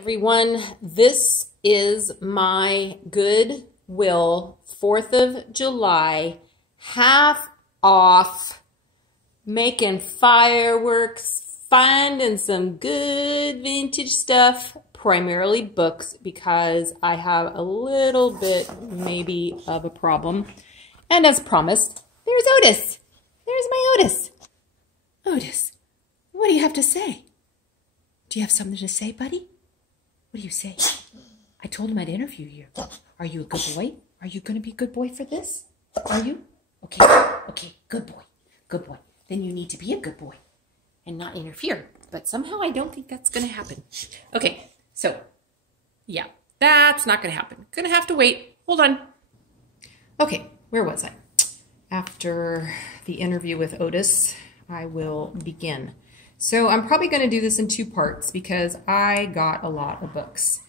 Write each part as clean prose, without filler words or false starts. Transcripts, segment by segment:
Everyone, this is my Goodwill 4th of July half off, making fireworks, finding some good vintage stuff, primarily books because I have a little bit maybe of a problem. And as promised, there's Otis. There's my Otis. Otis, what do you have to say? Do you have something to say, buddy? What do you say? I told him I'd interview you. Are you a good boy? Are you going to be a good boy for this? Are you? Okay, okay, good boy, good boy. Then you need to be a good boy and not interfere. But somehow I don't think that's going to happen. Okay, so yeah, that's not going to happen. Going to have to wait. Hold on. Okay, where was I? After the interview with Otis, I will begin. So I'm probably going to do this in two parts because I got a lot of books.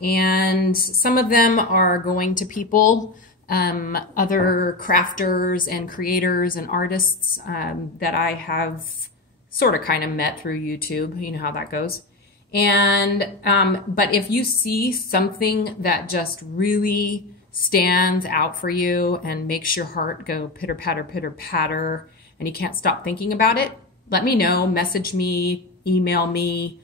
And some of them are going to people, other crafters and creators and artists that I have sort of kind of met through YouTube. You know how that goes. And but if you see something that just really stands out for you and makes your heart go pitter patter, and you can't stop thinking about it, let me know, message me, email me,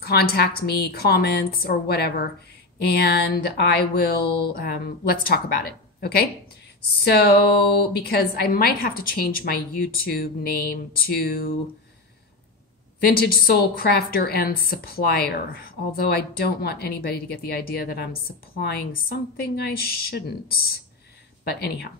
contact me, comments or whatever, and I will, let's talk about it, okay? So, because I might have to change my YouTube name to Vintage Soul Crafter and Supplier, although I don't want anybody to get the idea that I'm supplying something I shouldn't. But anyhow.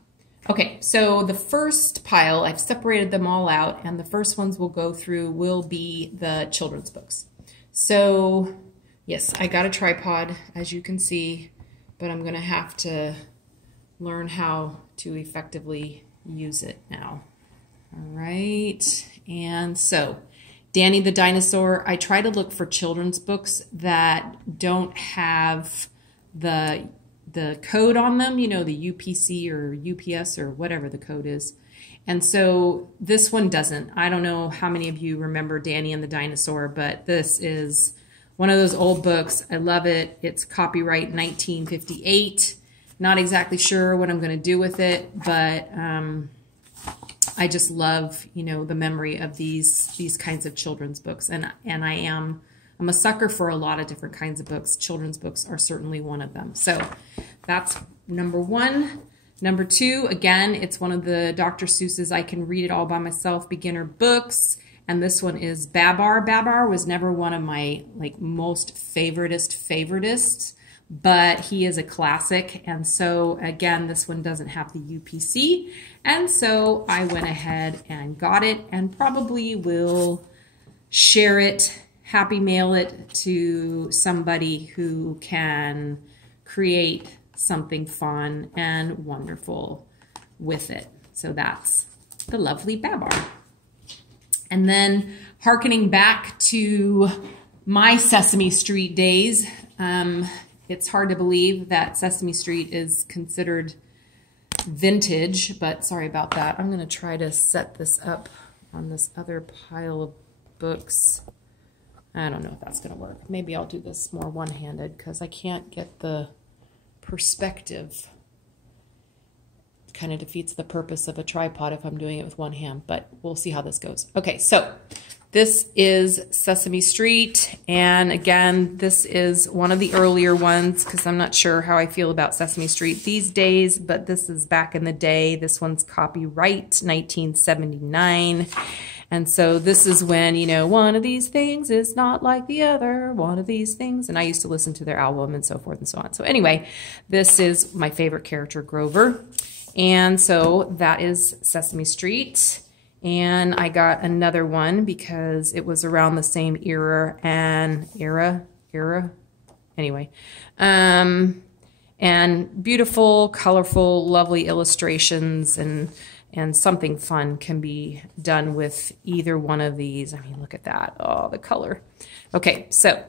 Okay, so the first pile, I've separated them all out, and the first ones we'll go through will be the children's books. So, yes, I got a tripod, as you can see, but I'm going to have to learn how to effectively use it now. All right, and so, Danny the Dinosaur, I try to look for children's books that don't have the code on them, you know, the UPC or UPS or whatever the code is. And so this one doesn't. I don't know how many of you remember Danny and the Dinosaur, but this is one of those old books. I love it. It's copyright 1958. Not exactly sure what I'm going to do with it, but I just love, you know, the memory of these kinds of children's books. And I'm a sucker for a lot of different kinds of books. Children's books are certainly one of them. So that's number one. Number two, again, it's one of the Dr. Seuss's I Can Read It All By Myself beginner books. And this one is Babar. Babar was never one of my most favoritist, but he is a classic. And so again, this one doesn't have the UPC. And so I went ahead and got it and probably will share it, happy mail it to somebody who can create something fun and wonderful with it. So that's the lovely Babar. And then hearkening back to my Sesame Street days, it's hard to believe that Sesame Street is considered vintage, but sorry about that. I'm going to try to set this up on this other pile of books. I don't know if that's going to work. Maybe I'll do this more one-handed because I can't get the perspective. It kind of defeats the purpose of a tripod if I'm doing it with one hand, but we'll see how this goes. Okay, so this is Sesame Street, and again, this is one of the earlier ones because I'm not sure how I feel about Sesame Street these days, but this is back in the day. This one's copyright 1979. And so this is when, you know, one of these things is not like the other, one of these things. And I used to listen to their album and so forth and so on. So anyway, this is my favorite character, Grover. And so that is Sesame Street. And I got another one because it was around the same era. Anyway. And beautiful, colorful, lovely illustrations and something fun can be done with either one of these. I mean, look at that. Oh, the color. Okay, so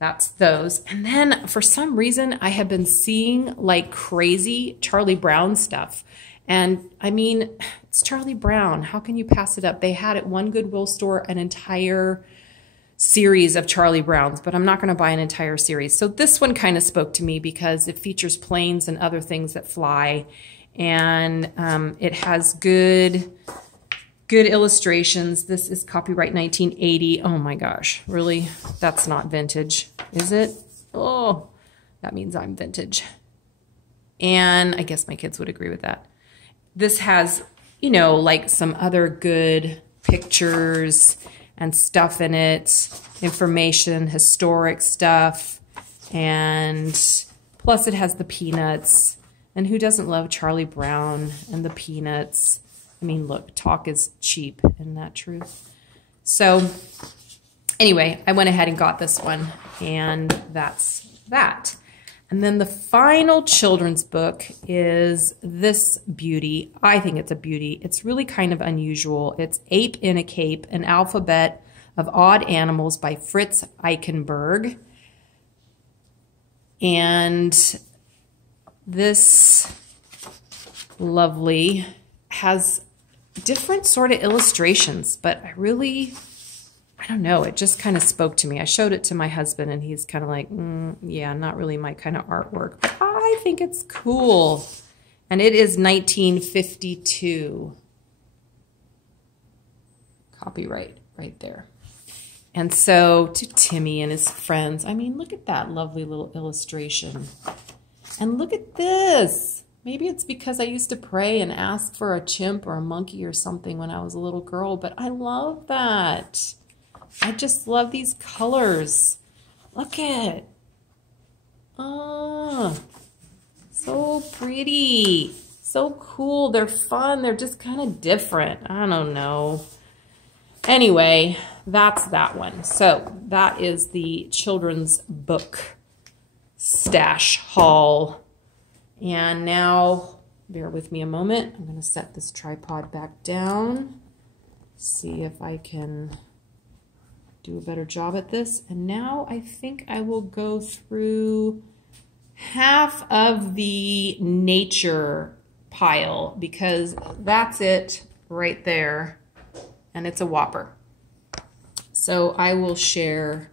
that's those. And then for some reason, I have been seeing like crazy Charlie Brown stuff. And I mean, it's Charlie Brown. How can you pass it up? They had at one Goodwill store an entire series of Charlie Browns, but I'm not going to buy an entire series. So this one kind of spoke to me because it features planes and other things that fly, and it has good illustrations. This is copyright 1980. Oh my gosh, really? That's not vintage, is it? Oh, that means I'm vintage. And I guess my kids would agree with that. This has, you know, like some other good pictures and stuff in it, information, historic stuff, and plus it has the Peanuts. And who doesn't love Charlie Brown and the Peanuts? I mean, look, talk is cheap, isn't that true? So anyway, I went ahead and got this one, and that's that. And then the final children's book is this beauty. I think it's a beauty. It's really kind of unusual. It's Ape in a Cape, an alphabet of odd animals by Fritz Eichenberg. And this lovely has different sort of illustrations, but I don't know, it just kind of spoke to me. I showed it to my husband and he's kind of like, yeah, not really my kind of artwork, but I think it's cool. And it is 1952. Copyright right there. And so to Timmy and his friends, I mean, look at that lovely little illustration. And look at this. Maybe it's because I used to pray and ask for a chimp or a monkey or something when I was a little girl, but I love that. I just love these colors. Look at it. Oh, so pretty. So cool. They're fun. They're just kind of different. I don't know. Anyway, that's that one. So that is the children's book stash haul. And now, bear with me a moment. I'm going to set this tripod back down. See if I can do a better job at this. And now I think I will go through half of the nature pile because that's it right there. And it's a whopper. So I will share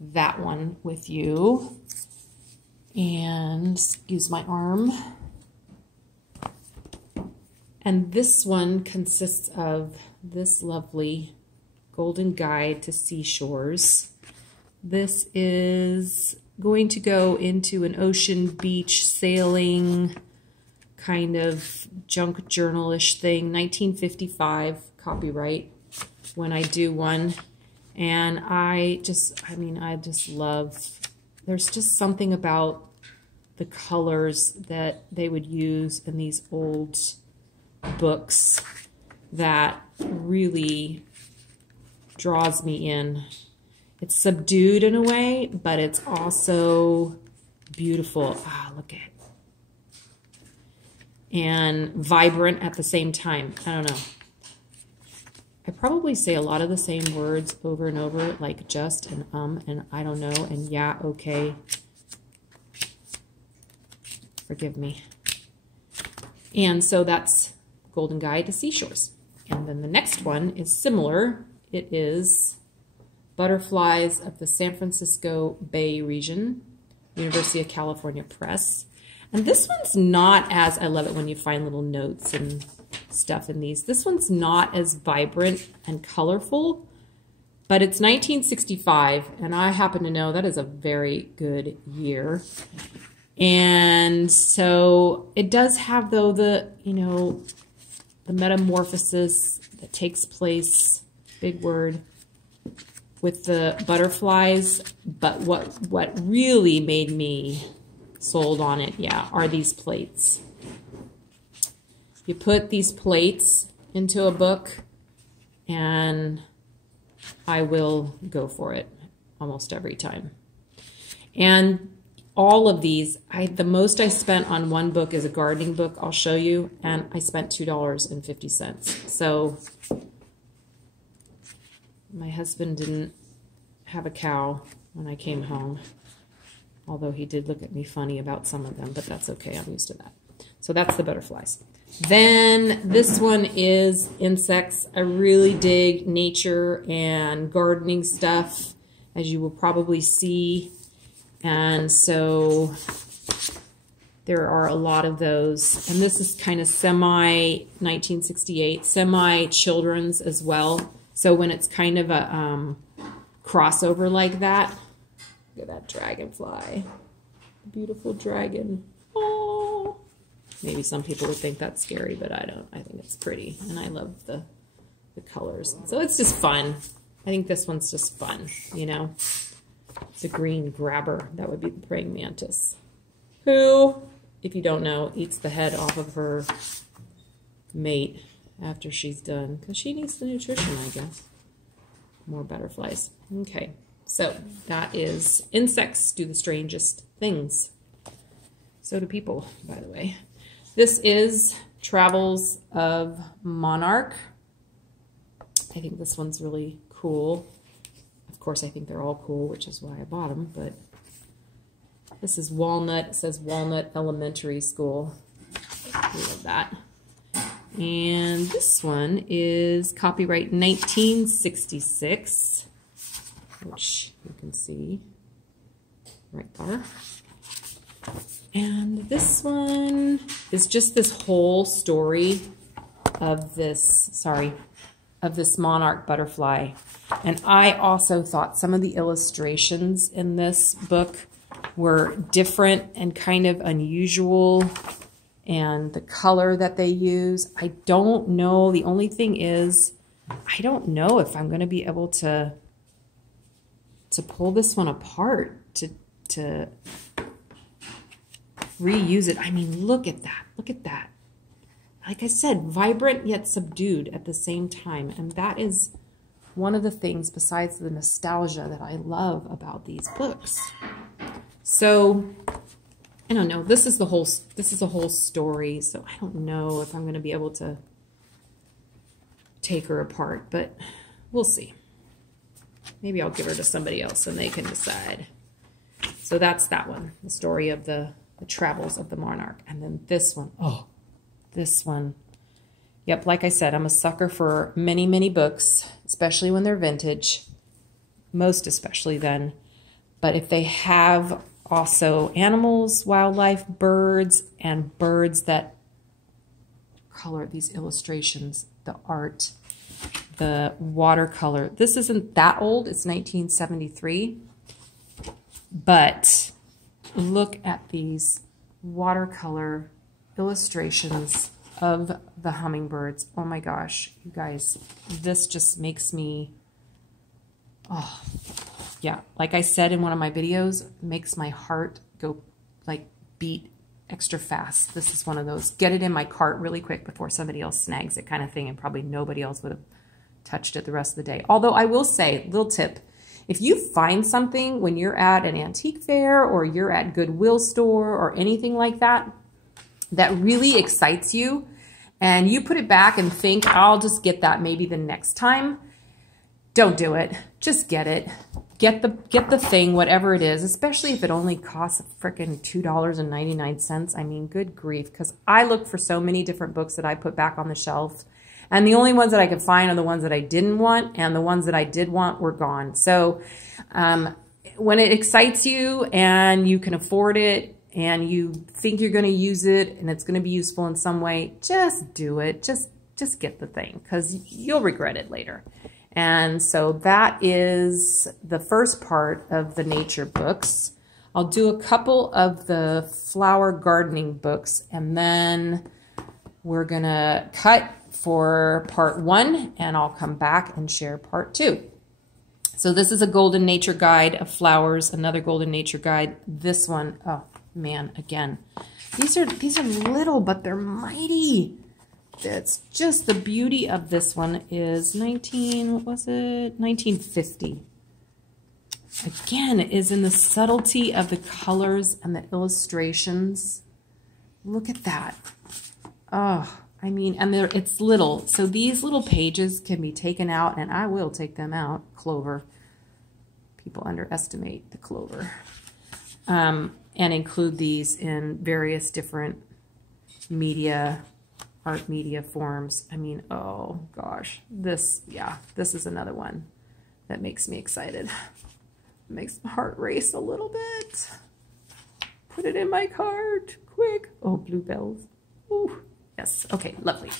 that one with you. And excuse my arm. And this one consists of this lovely Golden Guide to Seashores. This is going to go into an ocean beach sailing kind of junk journal-ish thing, 1955 copyright when I do one. And I just love, there's just something about the colors that they would use in these old books that really draws me in. It's subdued in a way, but it's also beautiful. Ah, look at it. And vibrant at the same time. I don't know. I probably say a lot of the same words over and over, like just and I don't know and yeah, okay. Forgive me. And so that's Golden Guide to Seashores. And then the next one is similar. It is Butterflies of the San Francisco Bay Region, University of California Press. And this one's not as, I love it when you find little notes and stuff in these. This one's not as vibrant and colorful, but it's 1965, and I happen to know that is a very good year. And so it does have, though, the, you know, the metamorphosis that takes place, big word, with the butterflies. But what really made me sold on it, yeah, are these plates. You put these plates into a book, and I will go for it almost every time. And all of these, the most I spent on one book is a gardening book, I'll show you, and I spent $2.50. So my husband didn't have a cow when I came home, although he did look at me funny about some of them, but that's okay, I'm used to that. So that's the butterflies. Then this one is insects. I really dig nature and gardening stuff. as you will probably see. And so there are a lot of those. And this is kind of semi-1968, semi-children's as well. So when it's kind of a crossover like that, look at that dragonfly. Beautiful dragon. Oh, maybe some people would think that's scary, but I don't. I think it's pretty, and I love the colors. So it's just fun. I think this one's just fun, you know. The green grabber, that would be the praying mantis, who, if you don't know, eats the head off of her mate after she's done, because she needs the nutrition, I guess. More butterflies. Okay, so that is insects do the strangest things. So do people, by the way. This is Travels of Monarch. I think this one's really cool. Of course, I think they're all cool, which is why I bought them, but this is Walnut. It says Walnut Elementary School. I love that. And this one is copyright 1966, which you can see right there. And this one is just this whole story of this, of this monarch butterfly. And I also thought some of the illustrations in this book were different and kind of unusual, and the color that they use, I don't know. The only thing is, I don't know if I'm going to be able to pull this one apart to reuse it. I mean, look at that. Look at that. Like I said, vibrant yet subdued at the same time. And that is one of the things, besides the nostalgia, that I love about these books. So I don't know. This is a whole story. So I don't know if I'm going to be able to take her apart, but we'll see. Maybe I'll give her to somebody else and they can decide. So that's that one, the story of the Travels of the Monarch. And then this one, oh, this one. Yep, like I said, I'm a sucker for many, many books, especially when they're vintage, most especially then. But if they have also animals, wildlife, birds, and birds that color these illustrations, the art, the watercolor. This isn't that old. It's 1973. But look at these watercolor illustrations of the hummingbirds. Oh my gosh, you guys, this just makes me, oh, yeah. Like I said in one of my videos, makes my heart go like beat extra fast. This is one of those, get it in my cart really quick before somebody else snags it kind of thing, and probably nobody else would have touched it the rest of the day. Although I will say, little tip, if you find something when you're at an antique fair or you're at Goodwill store or anything like that, that really excites you, and you put it back and think, I'll just get that maybe the next time, don't do it. Just get it. Get the thing, whatever it is, especially if it only costs frickin' $2.99. I mean, good grief, because I look for so many different books that I put back on the shelf, and the only ones that I could find are the ones that I didn't want, and the ones that I did want were gone. So when it excites you and you can afford it and you think you're going to use it and it's going to be useful in some way, just do it. Just get the thing, because you'll regret it later. And so that is the first part of the nature books. I'll do a couple of the flower gardening books, and then we're going to cut for part 1, and I'll come back and share part 2. So this is a Golden Nature Guide of flowers, another Golden Nature Guide. This one, oh man, again, these are little, but they're mighty. That's just the beauty of this one is 1950. Again, it is in the subtlety of the colors and the illustrations. Look at that. Oh, I mean, and it's little. So these little pages can be taken out, and I will take them out. Clover. People underestimate the clover. And include these in various different media, art media forms. I mean, oh gosh, this is another one that makes me excited. Makes my heart race a little bit. Put it in my cart, quick. Oh, bluebells. Ooh, yes, okay, lovely.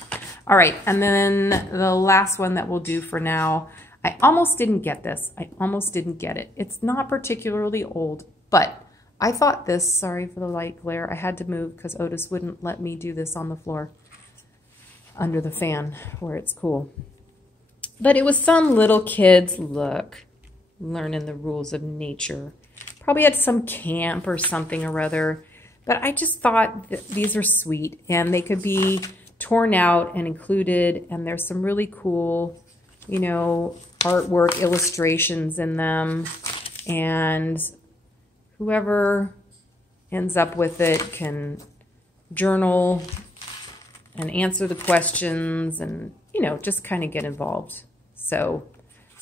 All right, and then the last one that we'll do for now, I almost didn't get this. I almost didn't get it. It's not particularly old, but I thought this, sorry for the light glare, I had to move because Otis wouldn't let me do this on the floor under the fan where it's cool. But it was some little kids, look, learning the rules of nature. Probably at some camp or something or other. But I just thought that these are sweet and they could be torn out and included, and there's some really cool, you know, artwork, illustrations in them, and whoever ends up with it can journal and answer the questions and, you know, just kind of get involved. So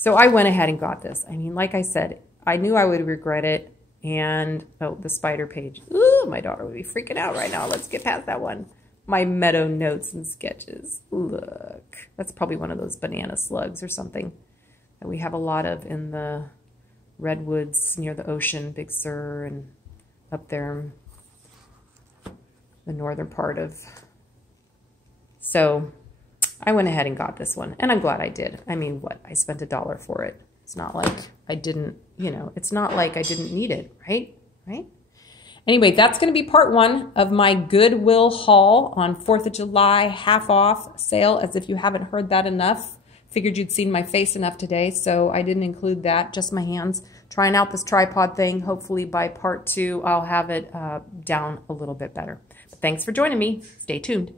I went ahead and got this. I mean, like I said, I knew I would regret it. And, oh, the spider page. Ooh, my daughter would be freaking out right now. Let's get past that one. My meadow notes and sketches. Look, that's probably one of those banana slugs or something that we have a lot of in the redwoods near the ocean, Big Sur, and up there in the northern part of. So I went ahead and got this one, and I'm glad I did. I mean, what? I spent $1 for it. It's not like I didn't, you know, it's not like I didn't need it, right? Right? Anyway, that's going to be part 1 of my Goodwill haul on 4th of July half off sale, as if you haven't heard that enough. Figured you'd seen my face enough today, so I didn't include that, just my hands. Trying out this tripod thing. Hopefully by part 2, I'll have it down a little bit better. But thanks for joining me. Stay tuned.